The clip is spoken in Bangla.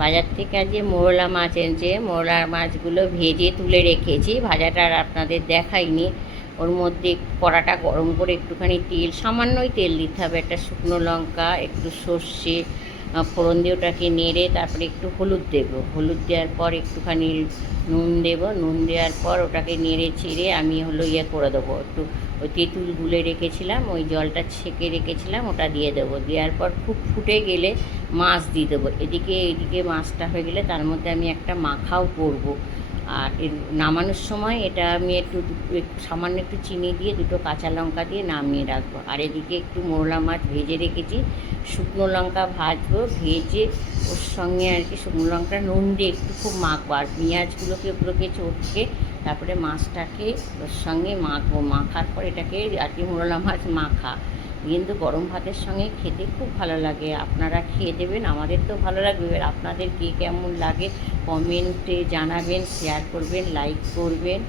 বাজার থেকে আজকে মোরলা মাছ এনেছে। মোরলা মাছগুলো ভেজে তুলে রেখেছি, ভাজাটা আর আপনাদের দেখাইনি। ওর মধ্যে কড়াটা গরম করে একটুখানি তেল, সামান্যই তেল দিতে হবে, একটা শুকনো লঙ্কা, একটু সর্ষে ফোড়ন দিয়ে ওটাকে নেড়ে তারপরে একটু হলুদ দেবো। হলুদ দেওয়ার পর একটুখানি নুন দেবো। নুন দেওয়ার পর ওটাকে নেড়ে চেড়ে আমি ইয়ে করে দেবো, একটু ওই তেঁতুল গুলে রেখেছিলাম, ওই জলটা ছেঁকে রেখেছিলাম, ওটা দিয়ে দেবো। দেওয়ার পর খুব ফুটে গেলে মাছ দিয়ে দেবো। এদিকে মাছটা হয়ে গেলে তার মধ্যে আমি একটা মাখাও করব। আর এর নামানোর সময় এটা আমি একটু সামান্য একটু চিনি দিয়ে দুটো কাঁচা লঙ্কা দিয়ে নামিয়ে রাখবো। আর এদিকে একটু মোরলা মাছ ভেজে রেখেছি, শুকনো লঙ্কা ভাজবো, ভেজে ওর সঙ্গে আর কি শুকনো লঙ্কা নুন দিয়ে একটু খুব মাখবো। আর ওগুলোকে চটকে তারপরে মাছটাকে ওর সঙ্গে মাখবো। মাখার পর এটাকে আর কি মোরলা মাছ মাখা কিন্তু গরম ভাতের সঙ্গে খেতে খুব ভালো লাগে। আপনারা খেয়ে দেবেন, আমাদের তো ভালো লাগবে। এবার আপনাদের কে কেমন লাগে কমেন্টে জানাবেন, শেয়ার করবেন, লাইক করবেন।